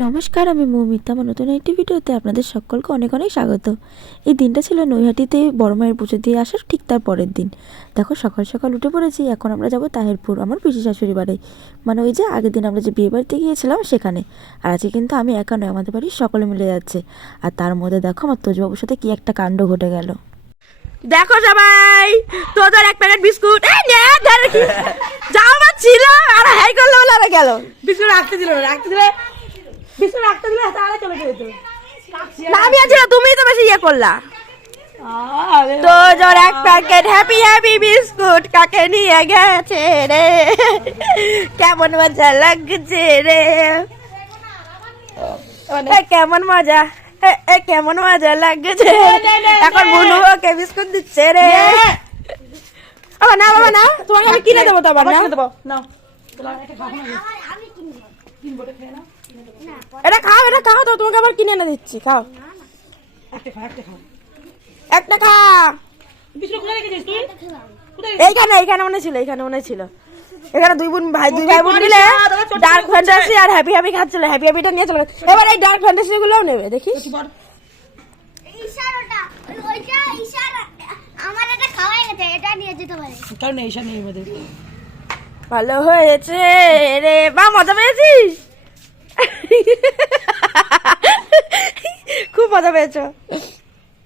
নমস্কার, আমি মৌমিতা। আমার নতুন একটি ভিডিওতে আপনাদের সকলকে অনেক অনেক স্বাগত। এই দিনটা ছিল নৈহাটিতে বড় মায়ের পুজো দিয়ে আসার ঠিক তার পরের দিন। দেখো সকাল সকাল উঠে পড়েছি। এখন আমরা যাব তাহিরপুর, আমার পিসি শাশুড়ি বাড়ি। মানে ওই যে আগের দিন আমরা যে বিয়ে বাড়িতে গিয়েছিলাম সেখানে। আর আজকে কিন্তু আমি একা নয়, আমাদের বাড়ির সকলে মিলে যাচ্ছে। আর তার মধ্যে দেখো আমার তোজবাবুর সাথে কি একটা কাণ্ড ঘটে গেল। দেখো সবাই, তোদের এক প্যাকেট বিস্কুট যাওয়া ছিল আর হাই করলো বলে আর গেল। বিস্কুট রাখতে দিল বিস্কুট রাখতে দিলে তাহলে চলে যেত। আমি আছি না, তুমি তো বেশি ইয়ে করলা। তো জোর এক প্যাকেট হ্যাপি হ্যাপি বিস্কুট কাকে নিয়ে গেছে রে, কেমন মজা লাগছে রে, কেমন মজা, কেমন মজা লাগছে। এখন বুনু ওকে বিস্কুট দিচ্ছে রে। না বাবা না, তোমাকে আমি কিনে দেবো। তো আবার না, এটা খাও, এটা খাও, তো তোমাকে আবার কিনে এনে দিচ্ছি, খাও। একটা খা। এইখানে এইখানে মনে ছিল, এইখানে মনে ছিল। এখানে দুই ভাই বোন মিলে ডার্ক ফ্যান্টাসি আর হ্যাপি হ্যাপি খাচ্ছিল। হ্যাপি হ্যাপিটা নিয়ে চলে গেছে। এবার এই ডার্ক ফ্যান্টাসি গুলোও নেবে, দেখিস। ভালো হয়েছে রে, বা মজা পেয়েছিস? খুব মজা পেয়েছ।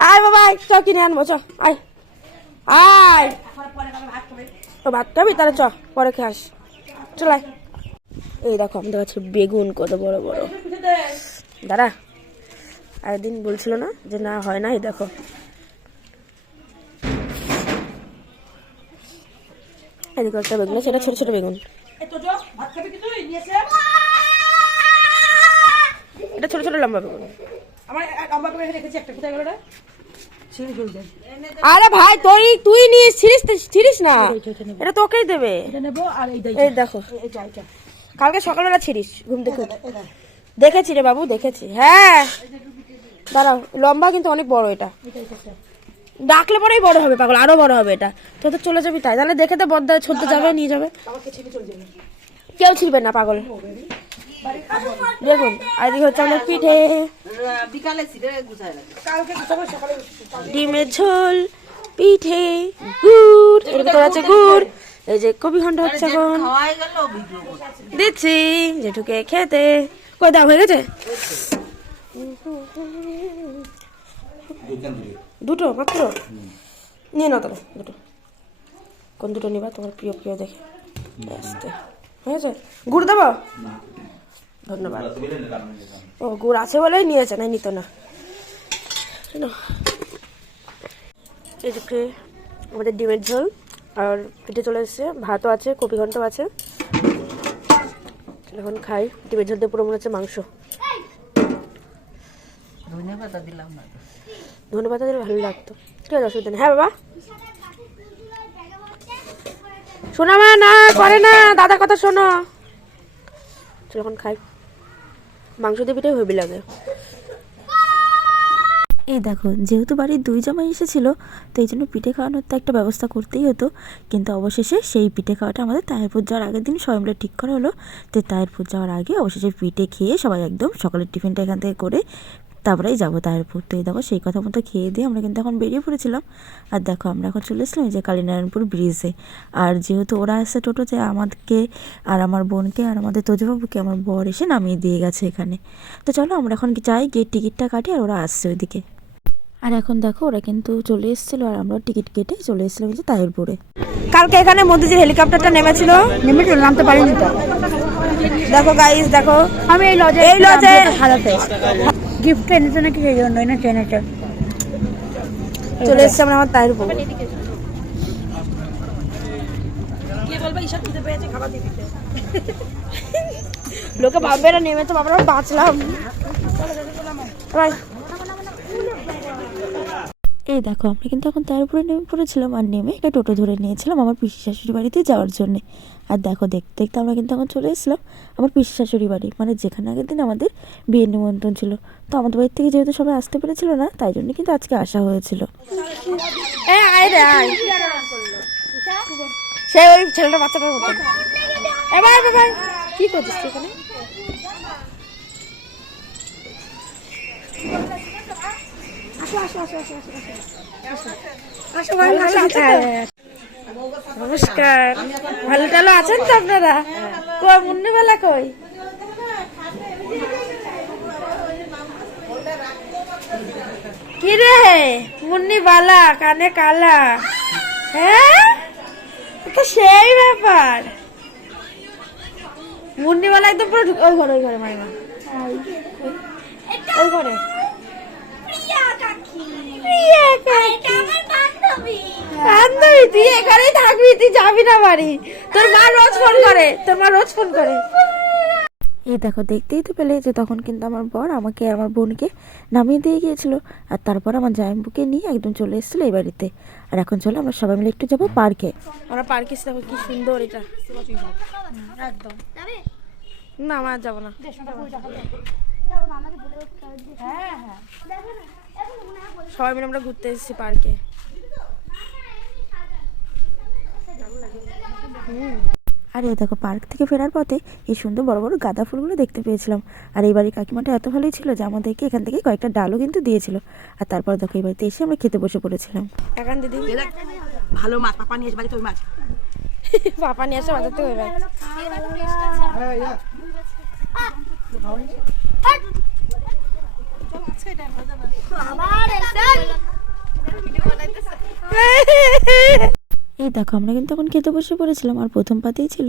আয় বাবা, চ কিনে আনবো, চ আয় আয়। তো ভাত খাবি তাহলে চ, পরে খাস, চল। এই দেখো আমাদের কাছে বেগুন কত বড় বড়। দাঁড়া, একদিন বলছিল না যে না হয় না, এই দেখো। এদিকে একটা বেগুন, সেটা ছোট ছোট বেগুন। এটা ছোট ছোট লম্বা বেগুন। আরে ভাই তুই নিয়ে ছিড়িস না, এটা তোকেই দেবে। এই দেখো, কালকে সকালবেলা ছিড়িস ঘুম থেকে। দেখেছি রে বাবু, দেখেছি। হ্যাঁ দাঁড়াও, লম্বা কিন্তু অনেক বড়। এটা ডাকলে পরেই বড় হবে পাগল, আরো বড় হবে। এটা তো তো চলে যাবি তাই, তাহলে দেখে তো বদ্দা ছুটতে যাবে, নিয়ে যাবে। কেউ ছিড়বে না পাগল। দেখুন আজকে হচ্ছে আমাদের পিঠে, ডিমের ঝোল, পিঠে, গুড়, এর ভিতরে আছে গুড়। এই যে কবি ঘন্ট হচ্ছে, এখন দিচ্ছি জেঠুকে খেতে। কই দাও, হয়ে গেছে দুটো মাত্র। নিয়ে নাও তাহলে দুটো। কোন দুটো নিবা তোমার প্রিয় প্রিয় দেখে? হয়েছে, গুড় দেবো? ধন্যবাদ। ও গুড় আছে বলেই নিয়েছে, না নিত না। এদিকে আমাদের ডিমের ঝোল আর পিঠে চলে এসছে, ভাতও আছে, কপি ঘন্টও আছে। এখন খাই। ডিমের ঝোল দিয়ে পুরো মনে হচ্ছে মাংস। ধন্যবাদ দিলাম না, ধন্যবাদ দিলে ভালো লাগতো। ঠিক আছে, অসুবিধা নেই। হ্যাঁ বাবা, শোনা মা না করে না, দাদার কথা শোনো। চলো এখন খাই। মাংস দিয়ে পিঠে হেভি লাগে। এই দেখো, যেহেতু বাড়ির দুই জামাই এসেছিল, তো এই জন্য পিঠে খাওয়ানোর তো একটা ব্যবস্থা করতেই হতো। কিন্তু অবশেষে সেই পিঠে খাওয়াটা আমাদের তাহিরপুর যাওয়ার আগের দিন সবাই মিলে ঠিক করা হলো। তো তাহিরপুর যাওয়ার আগে অবশেষে পিঠে খেয়ে সবাই একদম সকালের টিফিনটা এখান থেকে করে তারপরেই যাবো তাহিরপুর। তো এই দেখো সেই কথা মতো খেয়ে দিয়ে আমরা কিন্তু এখন বেরিয়ে পড়েছিলাম। আর দেখো আমরা এখন চলে এসলাম এই যে কালীনারায়ণপুর ব্রিজে। আর যেহেতু ওরা আসছে টোটোতে, আমাদেরকে আর আমার বোনকে আর আমাদের তোজবাবুকে আমার বর এসে নামিয়ে দিয়ে গেছে এখানে। তো চলো আমরা এখন যাই, গিয়ে টিকিটটা কাটি। আর ওরা আসছে ওইদিকে। আর এখন দেখো ওরা কিন্তু চলে এসেছিলো আর আমরা টিকিট কেটে চলে এসেছিলাম যে তাহিরপুরে। কালকে এখানে মোদিজির হেলিকপ্টারটা নেমেছিল, নামতে পারিনি তো। দেখো গাইস, দেখো আমি এই লজে সাজাতে গিফট এনেছে নাকি, সেই জন্য না ট্রেনেতে চলে এসেছি আমরা আমার তাহিরপুর। লোকে ভাববে না নেমেছে, আমরা বাঁচলাম। এই দেখো আমরা কিন্তু এখন তার উপরে নেমে পড়েছিলাম। আর নেমে একটা টোটো ধরে নিয়েছিলাম আমার পিসি শাশুড়ি বাড়িতে যাওয়ার জন্যে। আর দেখো দেখতে দেখতে আমরা কিন্তু এখন চলে এসেছিলাম আমার পিসি শাশুড়ি বাড়ি, মানে যেখানে আগের দিন আমাদের বিয়ের নিমন্ত্রণ ছিল। তো আমাদের বাড়ির থেকে যেহেতু সবাই আসতে পেরেছিল না, তাই জন্য কিন্তু আজকে আসা হয়েছিল। সে ওই ছেলেটা বাচ্চাটার মতো। এবার কি করছিস এখানে? নমস্কার, ভালো টালো আছেন তো আপনারা? মুন্নিবেলা কই? কি রে মুন্নিবালা, কানে কালা? হ্যাঁ, তো সেই ব্যাপার। মুন্নিবালা একদম পুরো ওই ঘরে, ওই ঘরে মাইমা, ওই ঘরে। বান্ধবী, তুই এখানেই থাকবি, তুই যাবি না বাড়ি। তোর মা রোজ ফোন করে, তোর মা রোজ ফোন করে। এই দেখো, দেখতেই তো পেলে যে তখন কিন্তু আমার বর আমাকে আর আমার বোনকে নামিয়ে দিয়ে গিয়েছিল, আর তারপর আমার জামাইবুকে নিয়ে একদম চলে এসেছিলো এই বাড়িতে। আর এখন চলো আমরা সবাই মিলে একটু যাবো পার্কে। আমরা পার্কে যাবো, কি সুন্দর এটা একদম। না আমার যাবো না। সবাই মিলে আমরা ঘুরতে এসেছি পার্কে। আর এই দেখো, পার্ক থেকে ফেরার পথে এই সুন্দর বড় বড় গাঁদা ফুলগুলো দেখতে পেয়েছিলাম। আর এই বাড়ির কাকিমাটা এত ভালোই ছিল যে আমাদেরকে এখান থেকে কয়েকটা ডালও কিন্তু দিয়েছিল। আর তারপর দেখো এই বাড়িতে এসে আমরা খেতে বসে পড়েছিলাম। এখন দিদি ভালো মাছ পাপা নিয়ে এসে বাড়িতে ওই মাছ পাপা নিয়ে আসে বাজার থেকে এই দেখো, আমরা কিন্তু এখন খেতে বসে পড়েছিলাম। আর প্রথম পাতেই ছিল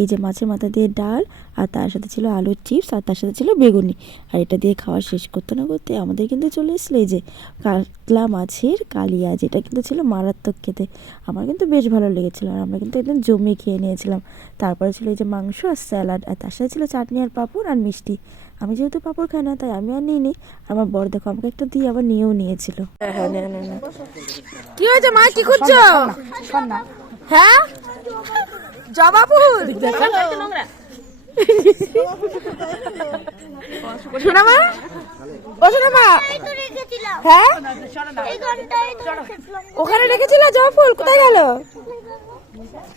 এই যে মাছের মাথা দিয়ে ডাল, আর তার সাথে ছিল আলুর চিপস, আর তার সাথে ছিল বেগুনি। আর এটা দিয়ে খাওয়া শেষ করতে না করতে আমাদের কিন্তু চলে এসেছিলো এই যে কাতলা মাছের কালিয়া, যেটা কিন্তু ছিল মারাত্মক খেতে। আমার কিন্তু বেশ ভালো লেগেছিলো, আর আমরা কিন্তু একদম জমিয়ে খেয়ে নিয়েছিলাম। তারপরে ছিল এই যে মাংস আর স্যালাড, আর তার সাথে ছিল চাটনি আর পাঁপড় আর মিষ্টি। আমি যেহেতু পাঁপড় খাই না, তাই আমি আর নিইনি। আমার বর দেখো আমাকে একটা দিয়ে আবার নিয়েও নিয়েছিল। কি হয়েছে মা, কি করছো? হ্যাঁ, জবা ফুল শোনা মা, ও শোনা মা। হ্যাঁ, ওখানে রেখেছিল জবা ফুল, কোথায় গেল?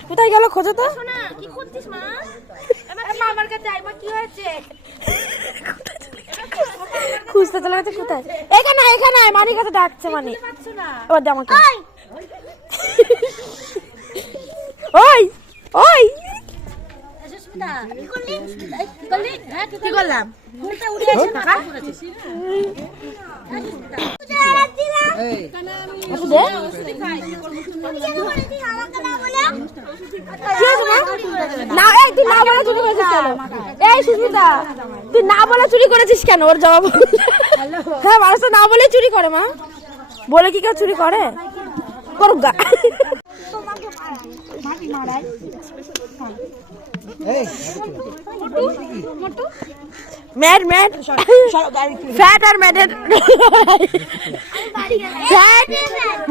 কোথায় গেল খোঁজো তো। কি করছিস মা? আমার কাছে আই মা, কি হয়েছে? খুঁজতে চলে গেছে কোথায়? এখানে এখানে মানি কাছে ডাকছে, মানি ও দে আমাকে। ওই ওই সুস্মিতা, কি করলি? কি করলি? হ্যাঁ, কি করলাম? ফুলটা উড়ে এসে মাথা ঘুরেছিস। না, এই তুই না বলে চুরি করেছিস কেন? এই সুস্মিতা, তুই না বলে চুরি করেছিস কেন? ওর জবাব হ্যাঁ, মানুষ তো না বলে চুরি করে মা, বলে কি কেউ চুরি করে? করুক গা। ম্যাড ম্যাড ফ্যাট আর ম্যাডের ফ্যাট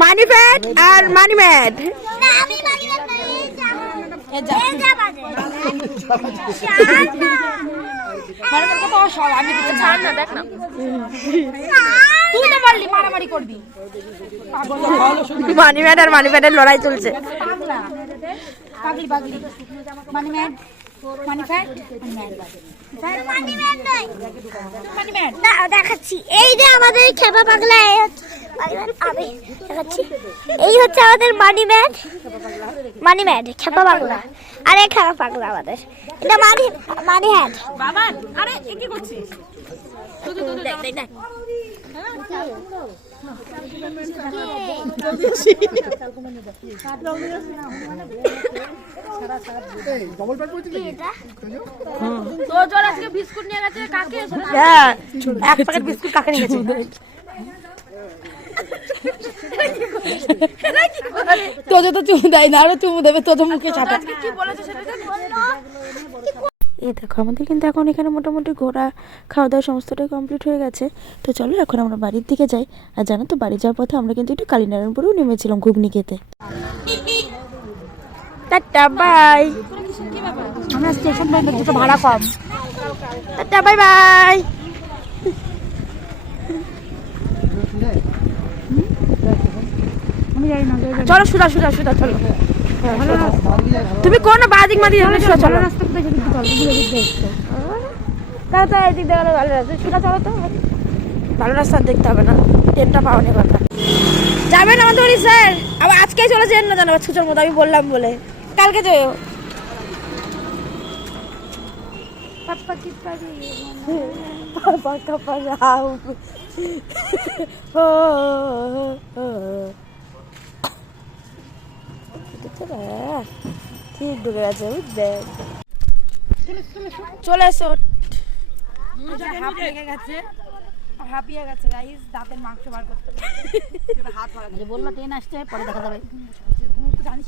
মানি ফ্যাট আর মানি ম্যাড। মানি ম্যাড আর মানি প্যাডের লড়াই চলছে। দেখাচ্ছি, এই যে আমাদের খেপা পাগলা, দেখাচ্ছি, এই হচ্ছে আমাদের মানি ম্যাড খেপা পাগলা। আরে খেপা পাগলা আমাদের, এটা মানি হ্যাড। বাবা আরে কি করছিস? দেখ দেখ দেখ, বিস্কুট নিয়ে গেছে কাকে? হ্যাঁ, এক প্যাকেট বিস্কুট কাকে নিয়ে গেছে? তোজো তো চুমু দেয় না, আরো চুমু দেবে তোজো মুখে ছাপা। কি বলেছে সেটা এই দেখো, আমাদের কিন্তু এখন এখানে মোটামুটি ঘোরা খাওয়া দাওয়া সমস্তটাই কমপ্লিট হয়ে গেছে। তো চলো এখন আমরা বাড়ির দিকে যাই। আর জানো তো, বাড়ি যাওয়ার পথে আমরা কিন্তু একটু কালীনারায়ণপুরেও নেমেছিলাম ঘুগনি খেতে। Tata bye. আমরা স্টেশন পর্যন্ত দুটো ভাড়া কম। Tata bye bye. চলো সুদা সুদা সুদা চলো। তুমি কোন বাদিক মাদি চলো চলো। তাহলে তো এদিক দিয়ে ভালো আছে, সুদা চলো তো। ভালো রাস্তা দেখতে হবে না, ট্রেনটা পাওয়া নেই কথা। যাবেন আমাদের বাড়ি স্যার? আবার আজকেই চলে যেন না, জানো ছুচোর মতো আমি বললাম বলে, কালকে যেও। ঠিক ঢুকে গেছে বুঝবে। চলে এসো। হাঁপিয়ে গেছে গাইস, দাঁতের মাংস বার করতে বললো ট্রেন আসছে, পরে দেখা যাবে। জানিস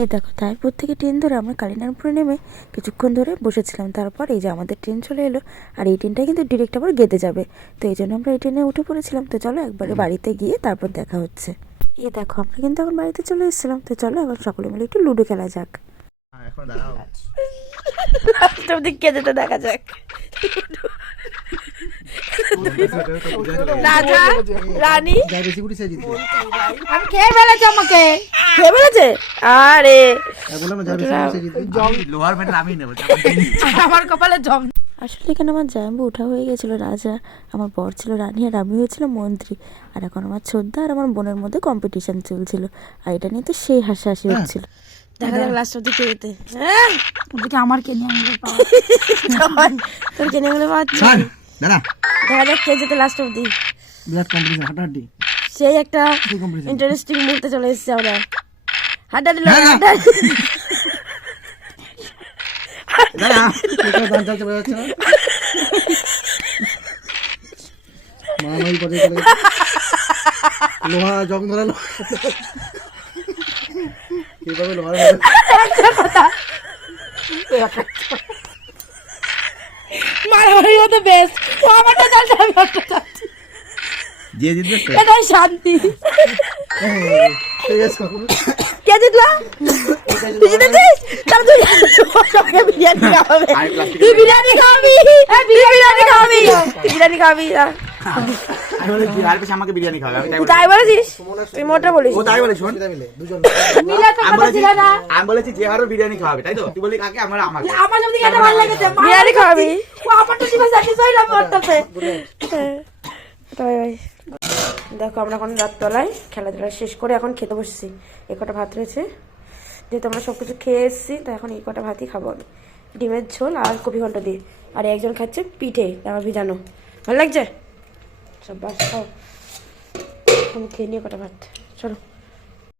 এই দেখো তারপর থেকে ট্রেন ধরে আমরা কালিনারপুরে নেমে কিছুক্ষণ ধরে বসেছিলাম। তারপর এই যে আমাদের ট্রেন চলে এলো, আর এই ট্রেনটা কিন্তু ডিরেক্ট আবার গেতে যাবে, তো এই জন্য আমরা এই ট্রেনে উঠে পড়েছিলাম। তো চলো একবারে বাড়িতে গিয়ে তারপর দেখা হচ্ছে। এই দেখো আমরা কিন্তু এখন বাড়িতে চলে এসেছিলাম। তো চলো এখন সকলে মিলে একটু লুডো খেলা যাক। কে যেতে দেখা যাক। রাজা রানী আমি খেয়ে ফেলেছে, আমাকে খেয়ে ফেলেছে। আরে লোহার মেডেল আমি নেব, আমার কপালে জম। আসলে এখানে আমার জাম্বু ওঠা হয়ে গেছিলো রাজা, আমার বর ছিল রানী, আর আমি হয়েছিল মন্ত্রী। আর এখন আমার ছোদ্দা আর আমার বোনের মধ্যে কম্পিটিশন চলছিল, আর এটা নিয়ে তো সেই হাসাহাসি হচ্ছিল। দেখা যাক লাস্ট অব্দি কে যেতে। ওদিকে আমার কে নিয়ে আনবে তোর কেনে গেলে পাচ্ছি, দাঁড়া দেখা যাক কে যেতে লাস্ট অব্দি। বিরাট কম্পিটিশন, হাঁটাহাঁটি। সেই একটা ইন্টারেস্টিং মুহূর্তে চলে এসেছে আমরা। হাঁটাহাঁটি দাঁড়া গান চালতে বোঝা যাচ্ছে না, মারামারি পর্যায়ে চলে গেছে। লোহা জং ধরালো, কিভাবে লোহার মেডেল মারামারি মতো বেস্ট। ও আমারটা চালছে, আমি আমারটা চালছি, যে জিতবে সে। এটাই শান্তি। ঠিক আছে, কে জিতলা? তুই জিতেছিস? তাহলে তুই আমাকে বিরিয়ানি খাওয়াবে। তুই বিরিয়ানি খাওয়াবি, বিরিয়ানি খাওয়াবি, বিরিয়ানি খাওয়াবি। আমি বলে আর বেশি আমাকে বিরিয়ানি খাওয়াবে, আমি তাই তুই তাই বলেছিস? তুই মোটা বলিস। ও তাই বলে, শোন দুজন মিলে তো কথা ছিল না। আমি বলেছি যে হারো বিরিয়ানি খাওয়াবে, তাই তো? তুই বলি কাকে? আমার আমাকে। আমার যদি খেতে ভালো লেগেছে বিরিয়ানি খাওয়াবি। ও আমারটা দিবে স্যাটিসফাই না করতেছে। ভাই দেখো আমরা এখন রাতবেলায় খেলাধুলা শেষ করে এখন খেতে বসেছি। এই কটা ভাত রয়েছে, যেহেতু আমরা সব কিছু খেয়ে এসেছি, তো এখন এই কটা ভাতই খাবো আমি, ডিমের ঝোল আর কপি ঘন্ট দিয়ে। আর একজন খাচ্ছে পিঠে আমার ভিজানো। ভালো লাগছে? সব বাস খাও, আমি খেয়ে নিয়ে কটা ভাত। চলো।